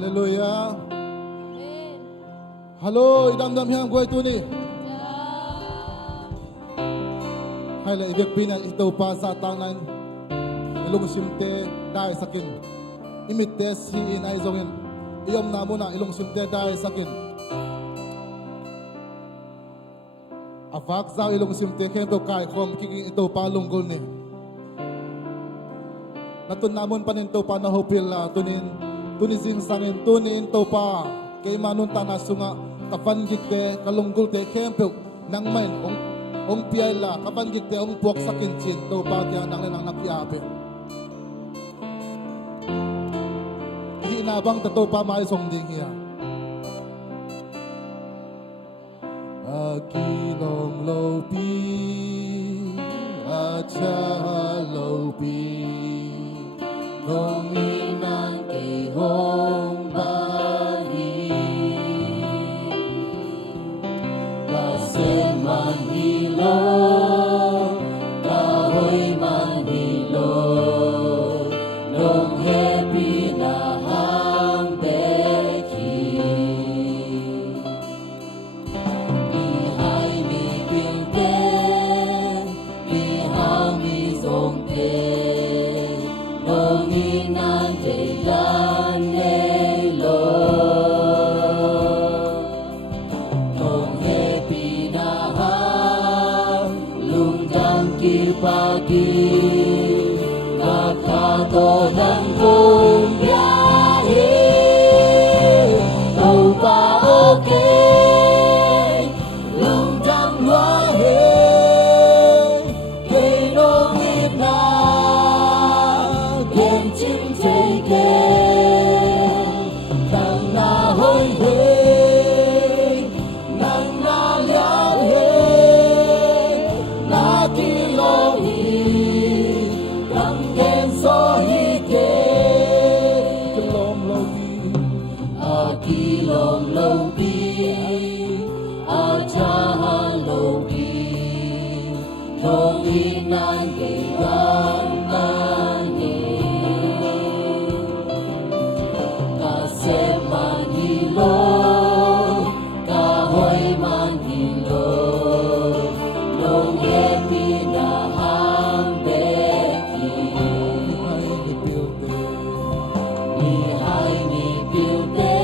Hallelujah. Hello, idam dam hiam goi tu ni. Hai le ibek pinal ito pa sa tanan. Ilong simte dai sakin. Imites hi in ai zongin. Iyom na muna ilong simte dai sakin. Afak za ilong simte ken to kai khom kicking ito pa lunggol ni. Natun namon panin to pa na hopil la tunin tunizin sangin tunin to pa kay manun tana sunga kapan gikte kalunggol te kempe nang main ong piay la kapan gikte ong puak sakin chin to pa kya nang nang napiabe hinabang to pa mai song ding hiya akilong lopi acha lopi nong inang ihong bayi kasi manhilo kahoy manhilo nong happy na hang beki lihay mi pilte lihang mi zongte nong inang jaylan nelo nong happy na hang lungdang kipagi nakato ng buong biyahe tau pa okay lungdang luahe kay nong ipna game chim chay game nang na hoy hey nang na liao hey na kilong hi nang game so hi ke kilong lo bi a kilong lo bi a cha lo bi nong inan ke gan manhilo kahoy manhilo nong happy na hang beki lihay ni pilte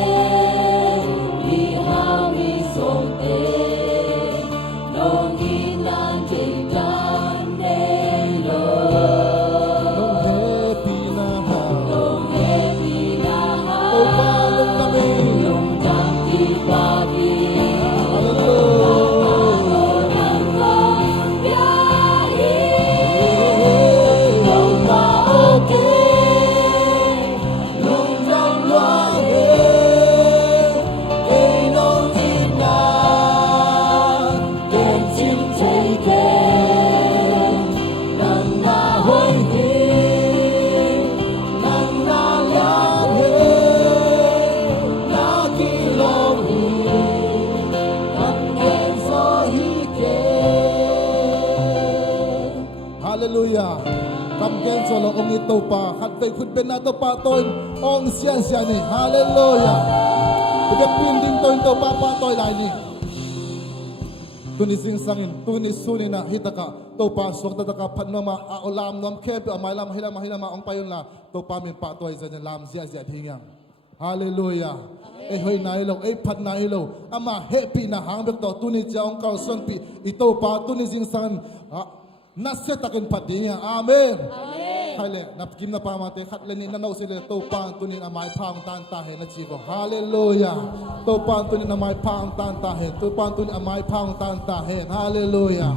lihaw ni songte nong inan jaylan nelo nong happy na hang Hallelujah. Kam ken solo ong ito pa khat tay khut ben na to pa toy ong sian sian ni. Hallelujah. Ibek pin din to pa pa toy lai ni. Tuni sing sangin tuni suni na hitaka to pa sok ta ka phat no ma a olam nom khe pe amai lam hilama ong payun la to pa min pa toy zan lam sia sia thing Hallelujah. Ei hoi nai lo ei phat nai lo ama happy na hang bek to tuni chaung kal son pi ito pa tuni sing sangin nase takin patinya amen hale napkim na pamate khatleni na sile to pang tunin amai phang tan ta he na chi ko hallelujah to pang tunin amai phang tan ta he to pang tunin amai phang tan ta he hallelujah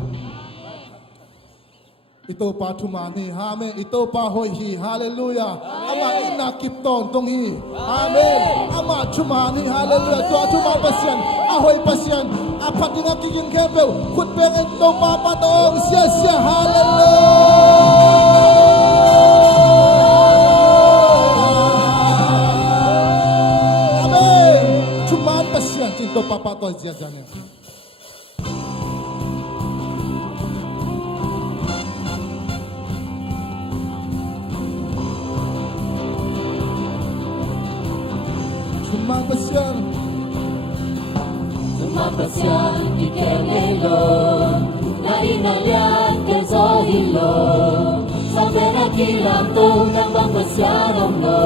ito pa thumani amen ito pa hoi hi hallelujah ama ina kipton tong hi amen ama thumani hallelujah to thuma pasyan ahoy pasyan apat nga kigin kebe khut peng en to pa pa tong sia sia hallelujah amen thuma pasyan chin to pa pa to sia sia ne Sumapasyal Sumapasyal ikelelon na inalian ke zohilon sampai nakilang tong ng pagpasyanom lo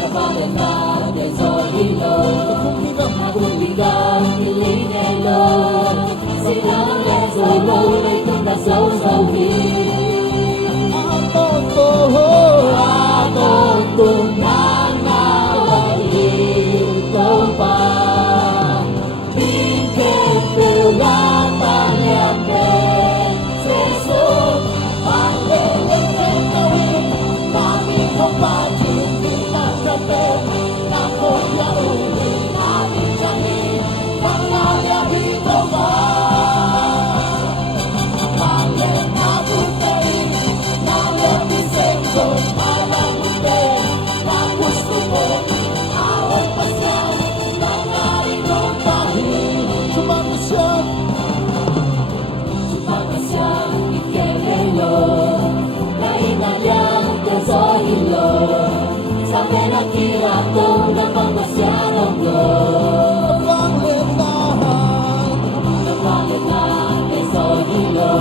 napalita ke zohilon nakuligang ilinelon silang lezohilon ay itong nasaw-sawin atong tunang nawalil pa bingkit tulang pangyapin seso pagpilitin gawin kami kong bagin pinagkapin na kong yaulin namin siyahin nangyayabit pa pagyan na bukain nalapising ko parang hindi na gusto mo awal pa siya nangyari kong dahil Sumapasyal Sumapasyal ikelelo na inalyang kazohilo sabi nakilang ko na pagpasyanong lo Panglindahan napalitan kay zohilo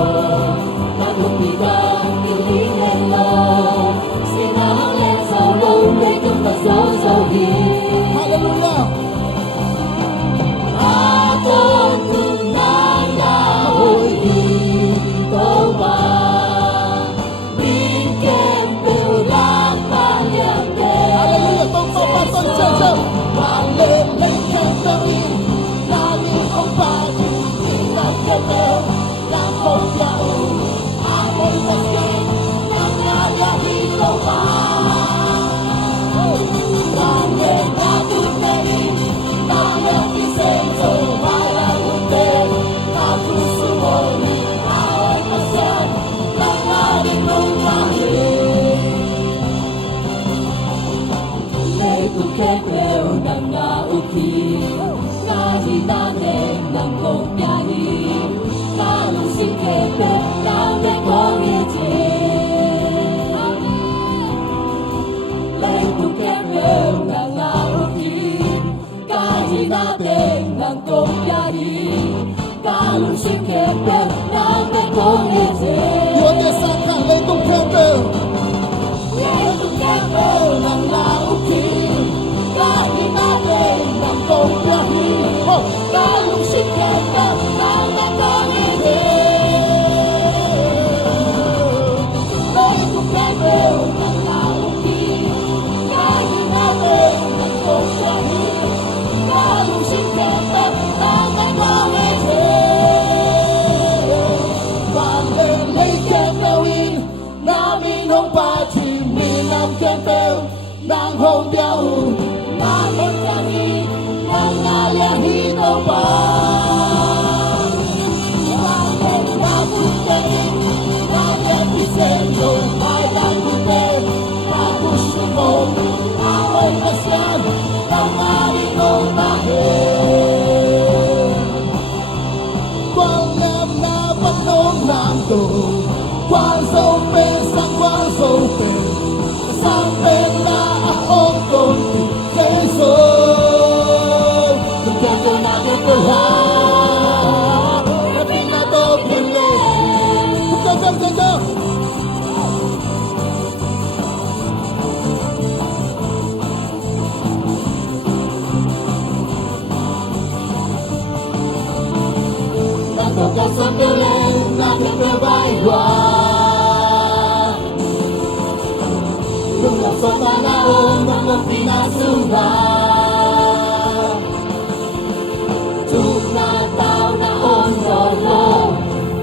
nagupigang ilinelo sinahangin sa ulong may kumpasawsawin Hallelujah atong tunang dahol dito ba bingkin tulang pangyapin Hallelujah Tong papatol siya Palilingkin gawin namin ang bagay pinagkabel ng kong yaon amoy maskin nangyayabit ko pa Langit na tunayin nangyayabising so walang untin na gusto mo away pasyan nangyari kong dahil May kukekwew ng naukin Nahinaneng ng kopyahin Nalusing kepe ng dekong itin May kukekwew ng naukin Kahinaneng ng kopyahin Nalusing kepe ng dekong itin Yuatesakan Leitong Kembel May kukekwew ng naukin Kahinaneng ng kopyahin Nalusing kepe ng dekong itin May kukekwew ng naukin Kahinaneng ng kopyahin Nalusing kepe ng dekong itin Panglindahan gawin namin ang paghimin ng kembel ng hongyaw Bakit kami nangyayahito pa? Bakit nabukain nangyayabising ko ay langgutin na gusto mo away pasyan ng marinong dahil Quang em na patong nam tu Quang sâu bên sang quang sâu bên Sang bên na akong kong Jesu Kaya na katuhan Tapi na to pili Go Tanto causa violenta que me va igual Nung sa panahon mga pinasuhan Tunataw na onrolo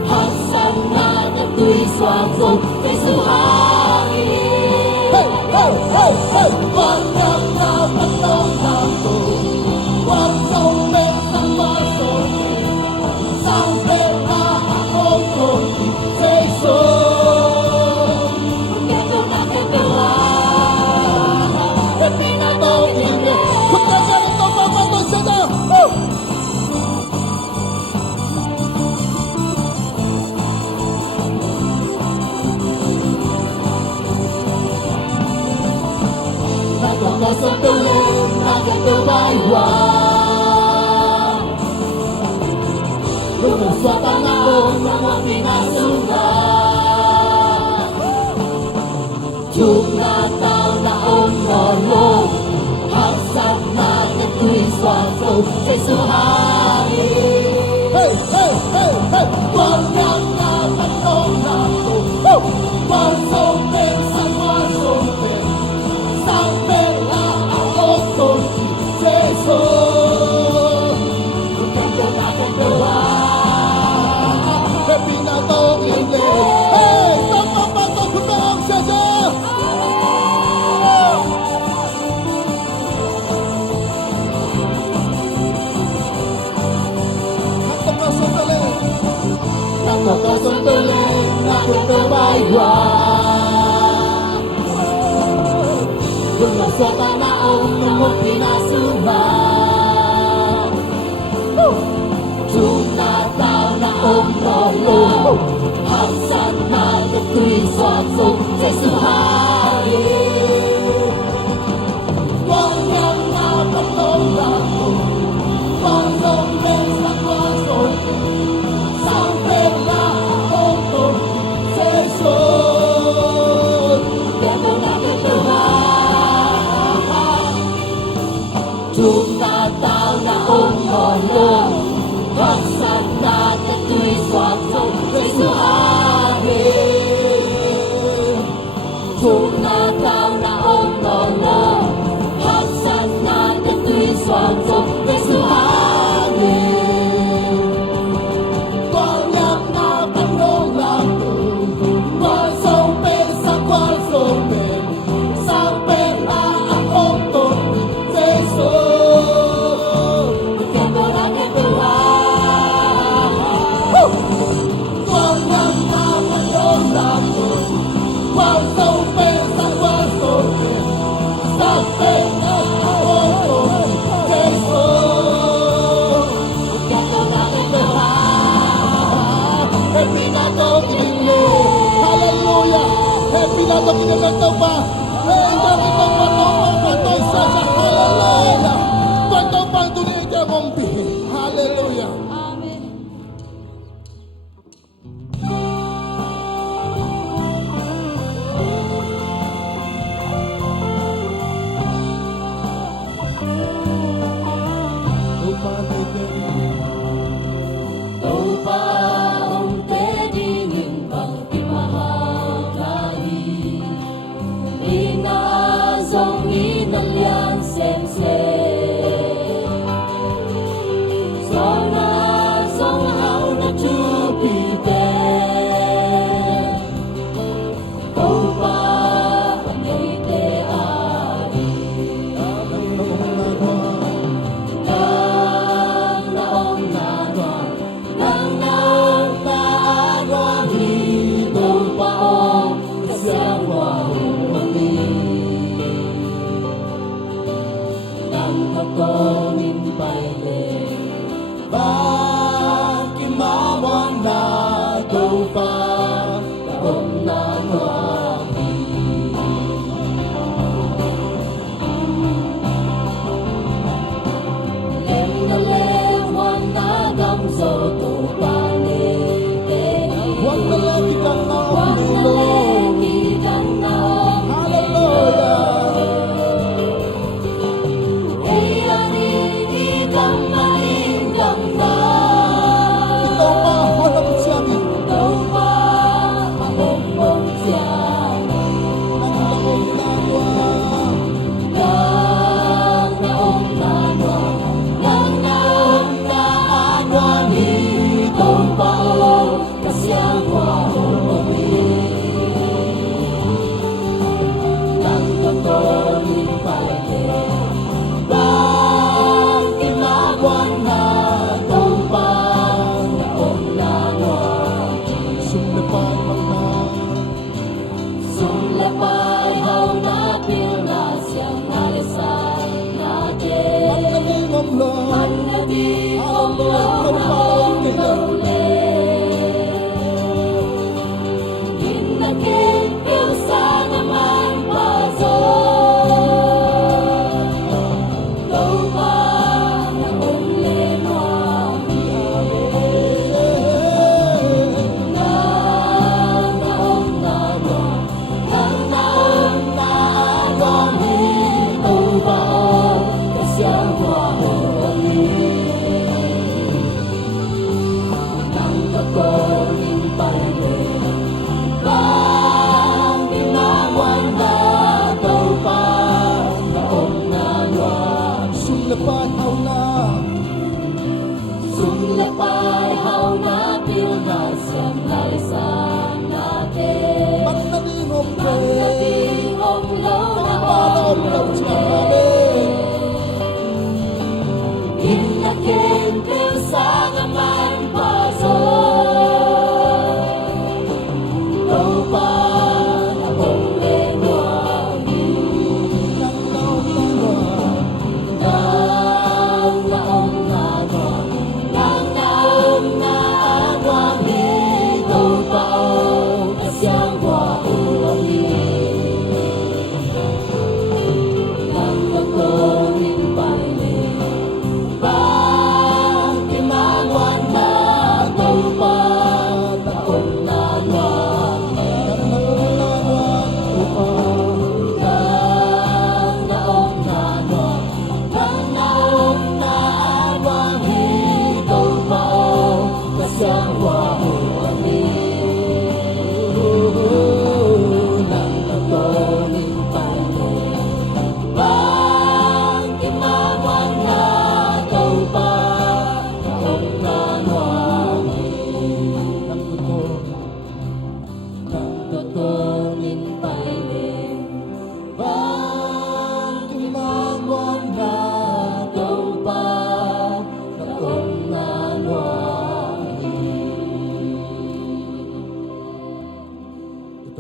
Hasan na katu'y swagso kay suhangin Hey, hey, hey Pagkat na patong hampo Quang sâu bên sang quang sâu bên Sang pera akong kong Jesu Kaya ko na katuhan Happy na to Pili Pagkagan ito papatol siya na sa tuloy na katubaywan. Lumuswatan ako ng mga pinasunan. Yung nataw na umrolong, hagsag na katuloy swaso sa isuhari. Hey, hey, hey, hey! Walang napatong na ito. Warsopin sa warsopin, sampel na ako kung Jesus. Kanto na kantawa, Happy na to, Lili! Hey! Tama pa to, kumaong siya siya! Kanto ka sa tali! kanto ka sa tuloy na katubaywan. Lumuswatan na ang mga pinasunan. Tunataw na umrolo, hagsag na katuloy swaso sa isuhari. Walang napatong ako, walang besa kwason, sampel na akong kung Jesus. Kaya na katuwa, tunataw na umrolo, hagsag na katuloy swaso sa isuhari. Tunataw na umrolo, hagsag na katuloy swaso sa isuhari. Walang napatong ako, warsopin sa warsopin, sampel na akong kung Jesus. Kaya na katuwa, walang napatong ako, warsopin sa warsopin, sampel na akong kung Jesus. Kaya na katuwa, Happy na to, Lili! Hallelujah! Happy na to, kinaganda pa! Hey, dami to, pato siya siya! Hallelujah! Pato pang dunia niya mong bihin! Hallelujah! Amen. upang pwedeng pagkimahagay, inazong inalyan sense. Sana somehow na Jupiter, upang pagkiteari. Ikaw pa, hanap siya. Ikaw pa, ang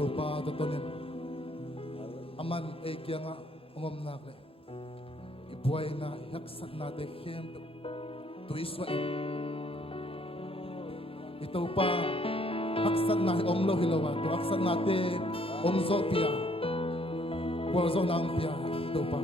to pa to tonin aman e kya nga ngom na kle ibuay na yaksak na te hem to iswa ito pa aksan na omlo hilawa to aksan na te omzo pia porzo nang pia ito pa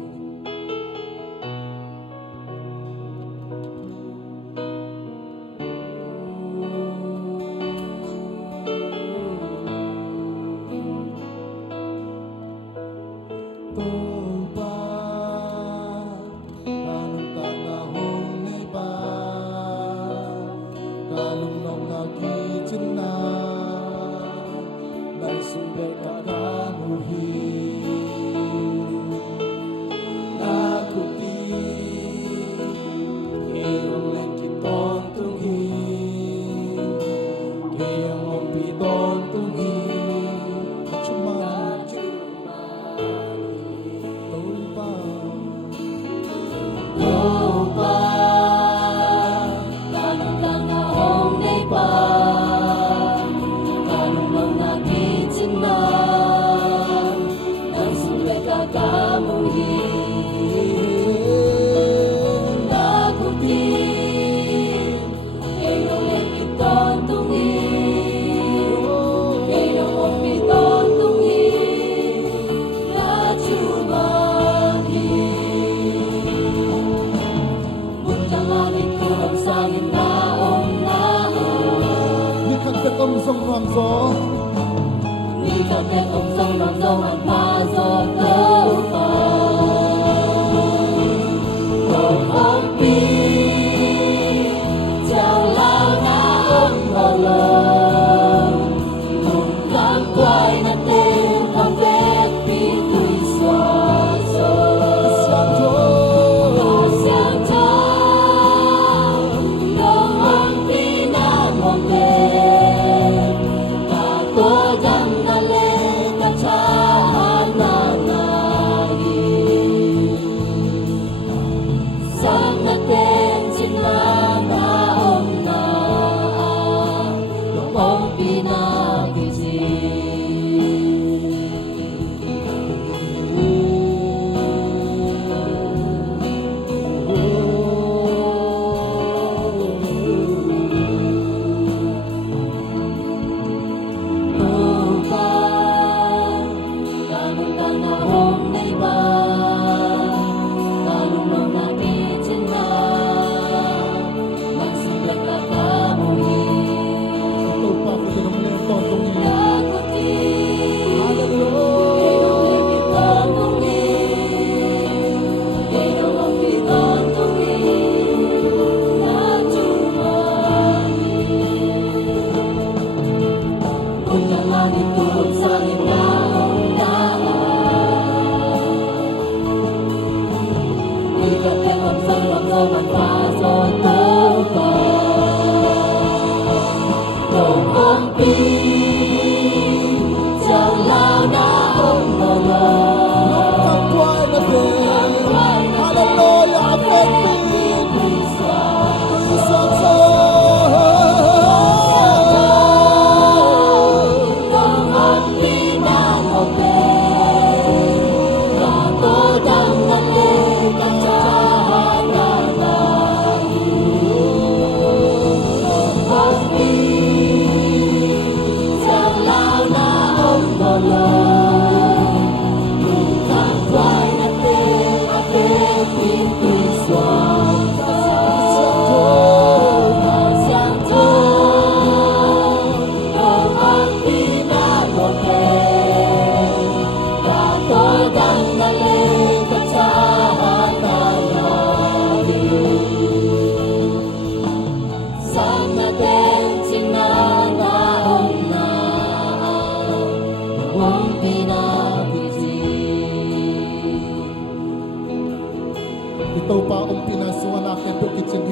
ito pa ang pinasuan natin to kitchen.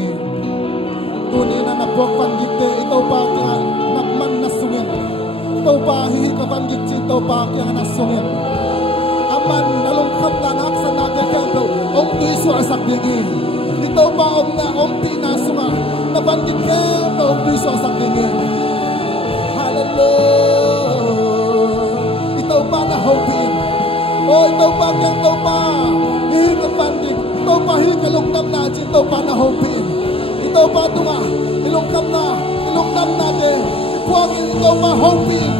Tunay na nabuwag panggite, ito pa kaya nakman nasungin. Ito pa hihikapan gitsin, ito pa kaya nasungin. Aman nalungkap na naksan natin kaya ang iso asak dingin. Ito pa ang pinasuan, nabanggit kaya ang iso asak dingin. Hallelujah. tau pa tunga ilong dam na de puangin tau pa hoping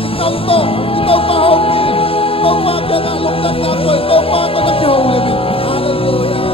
ikaw pa hoping tau pa kaya ilong dam na ko tau pa to na kihulibin. Hallelujah.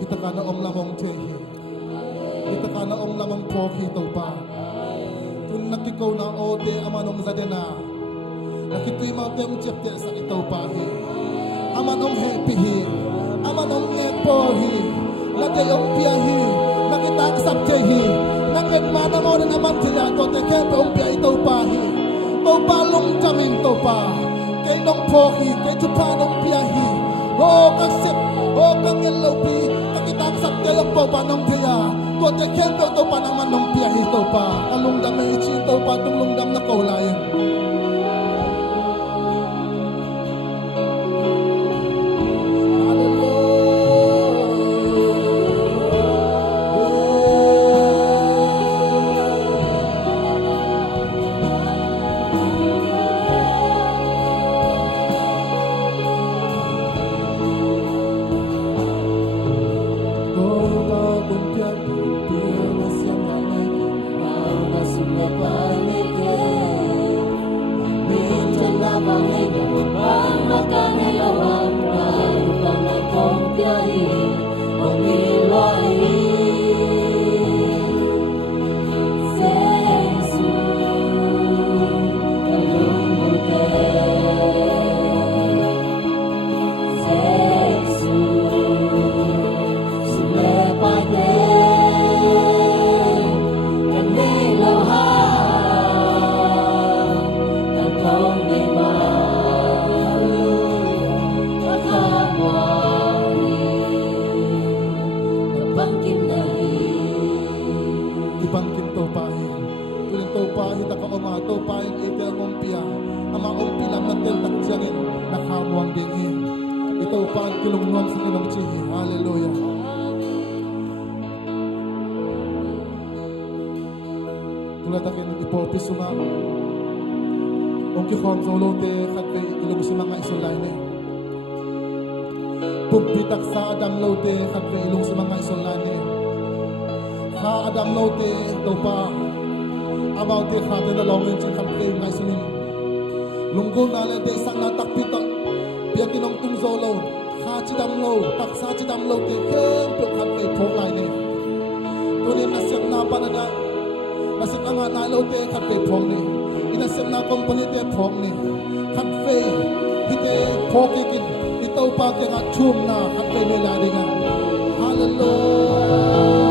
Kita kana om lamong tehi. Kita kana om lamong poki tau pa. Tun nakikaw na ode amanong zadena. Nakitui mau te chepte sa itau pa hi. Amanong happy hi. Amanong ngepo hi. Late yung pia hi. Nakitak sabte hi. Nakit mana mo na naman tiya to te kepe yung pia itau pa hi. Tau pa long kaming tau pa. Kay nong poki. Kay tupa nong pia hi. Oh kasip. Oh kang yellow pi. Nakitang sabte yung po pa nong tiya. To te kepe tau pa naman nong pia hi tau pa. Kalungdam na ichi tau pa. Tunglungdam na kaulayan. Ibangkin to pahin. Tuling to pahin taka oma to pahin itel mumpia. Ama umpilam na tel takjangin nakamuang dingin. Ito pahin kilungnuam sa kinong chihi. Hallelujah. Tulad akin ipopis suma. Ongki khom solo te kagkay ilong sa mga isolay ni. Pumpitak sa adam lo te kagkay ilong sa mga isolay ni. Kha adam no te to pa about te kha te long len chan khat ke ngai sunin lunggo na le de sang na tak pi ta pia ki nong tung zo lo kha chi dam lo tak sa chi dam lo te ke to khat ke phok lai ne to ni na sem na pa na na sem anga na lo te khat ke phok ni ina sem na company te phok ni khat fe hi te phok ki kin i to pa ke nga chum na khat ke me la de nga hallelujah. Hallelujah.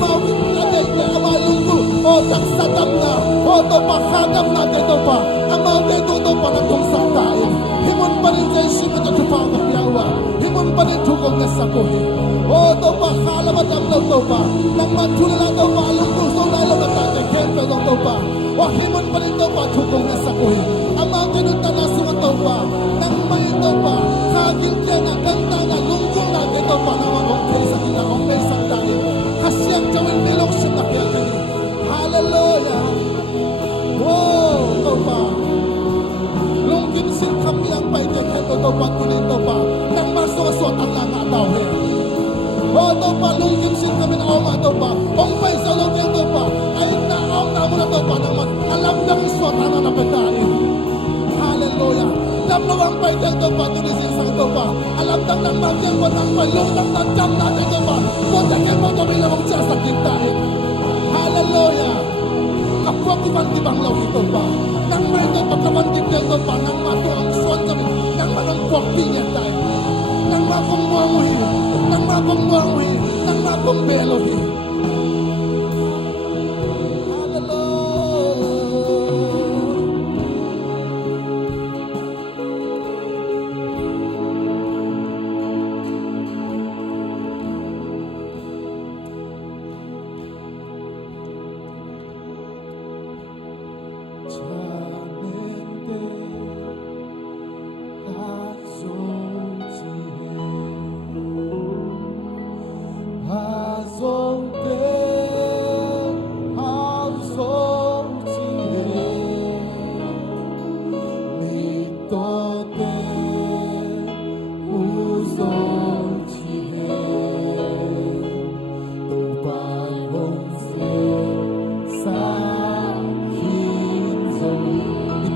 mau kita amalungku oh tak sadam na oh to pa hadam na to pa amaw to pa na tong saktain himon pa rin sa isip ito pa ang kapiawa himon pa rin tukong na sakuhi oh to pa halamadam na to pa nang matulala to pa alungku so lalo na tayo kento to pa oh himon pa rin to pa tukong na sakuhi amaw ganun na nasuman to pa nang may to pa kagil kaya na ganda na lungkong na ito pa na mga sa kita kong may saktain kasyang gawin nilong siya na kaya ganun hallelujah wow to pa lungkin sin kami ang paite kento to pa tuloy to pa nang masosot ang nanataw oh to pa lungkin sin kami na oma to pa ong pay sa lungkin to pa ay naong na mo na to pa naman alam na isot ang nanapatain hallelujah Dam ang paite to pa tuloy sin sang to pa alam nang nang magyang mo nang palong nang nagdam natin to pa kung dagay mo kami na mong siya sa kintain hallelujah kapwa kubang-ibang law ito pa nang may ito pagkabang-ibang ito pa nang matuang suwan kami nang manungkwang pinyan tayo nang mapangmuanguhi nang mapangmuanguhi nang mapangbelohi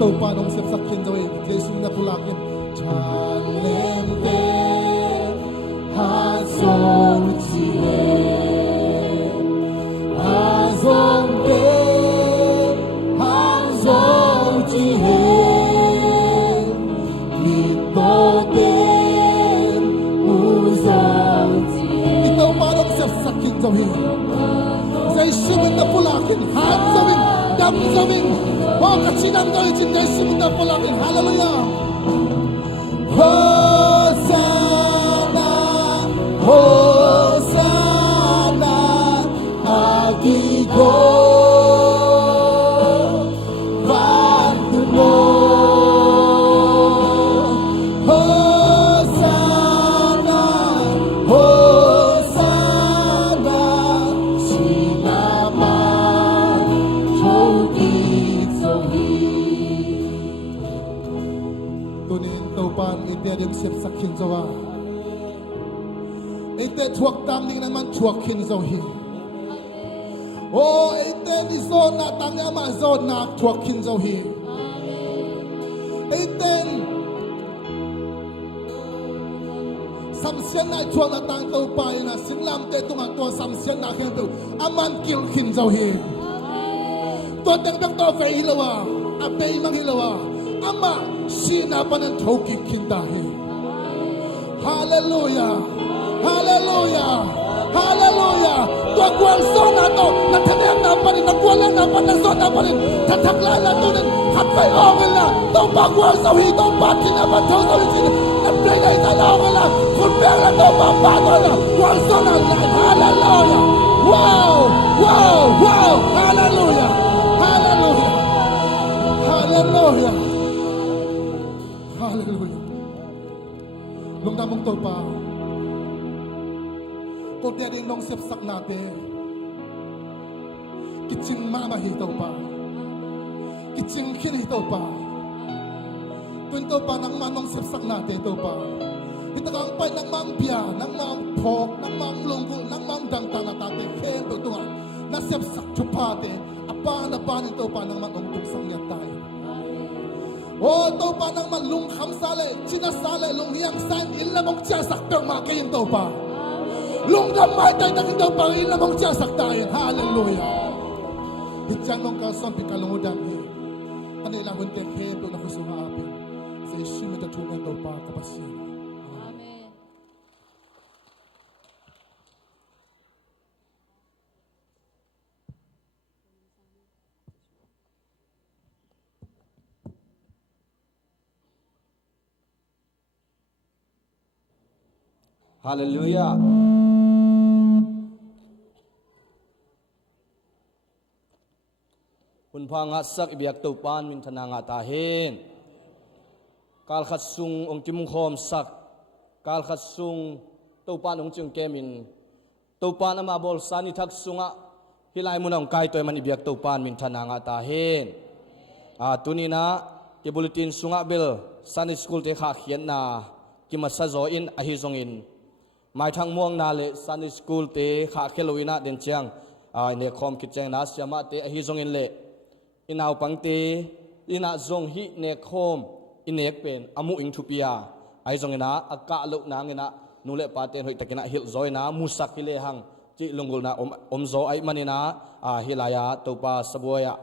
Ito pa nung sapsakin daw Jesus na pulakin Chalente Hazong Chile Hazong Te Hazong Chile Ito Te Uzong Chile Ito pa nung sapsakin daw Jesus na pulakin Hazong damdamin oh kacinang daw yung Jesus na pulakin hallelujah Hosanna Hosanna Agigo Bantuno Hosanna Hosanna Sinaman Jogi Tunin taupan ite yung siyap sa kinzawa ite tuwak tamning naman tuwak kinzawi oh ite ni zona tanga ma zona tuwak kinzawi ite samsiyan na tuwak na tang taupan na singlam te tumatwa samsiyan na kento aman kil kinzawi tuwa tang to fe ilawa ape mang ilawa ama sina pa ng tawag kintahi hallelujah hallelujah hallelujah tuwag zona to natanayang na pa rin nagwalang na pa ng zona pa rin tatakla na to rin hatay ongil na itong pagwal sa hitong pati na batang sa rin na-play na italawang na kunpera to papato na wal zona hallelujah wow wow wow hallelujah hallelujah hallelujah hallelujah nung damong to pa kung din nung sipsak natin kitsing mamahitaw pa kitsing kinitaw pa kung ito pa nang manong sipsak natin ito pa ito kang pa nang mangbiya nang mangpok nang manglunggo nang mangdangtang na tatin kento ito nga na sipsak chupate apa na pa nito pa nang manong tuksang niya tayo oh, ito pa nang malungkham sale, sinasale, lunghiyang san, ilamong tiyasak, pero makayin ito pa. Lunggamay tayo na ito pa, ilamong tiyasak tayo. Hallelujah. Ityan mong kasampi kalungudan. Kanila hunte kento na kusumaapin. Sa isyong matatungan ito pa, kapasyan. ฮาเลลูยาคุณพังหัสักอิบยักตุปานมินธนางาตาเฮนกาลขัดซุงองค์จิมุงคอมสักกาลขัดซุงตุปานองค์จึงเกมินตุปานอามาบอลสานิทักซุงะฮิไลมุนองไกตัวมันอิบยักตุปานมินธนางาตาเฮนตุนีนะกิบุลตินซุงะเบลสันิสกุลเตขาเขียนนากิมาซาโซอินอหิซงอินหมายทางม่วงนาเลสันิสกุลเตขาเคโลวินาเดนเจียงเนคอมคิดเจงนาสยามาเตอหิซงอินเลอินาวปังเตอินาซงฮิเนคอมอินเนกเป็นอามุอิงทุปิยาไอซงอินาอากาลุนางอินานูเลปาเตนหอยตะกินาฮิลโซอินามุสักกิเลหังจิลงกุลนาอมโซไอมันอินาฮิลายาตุปาสบวยา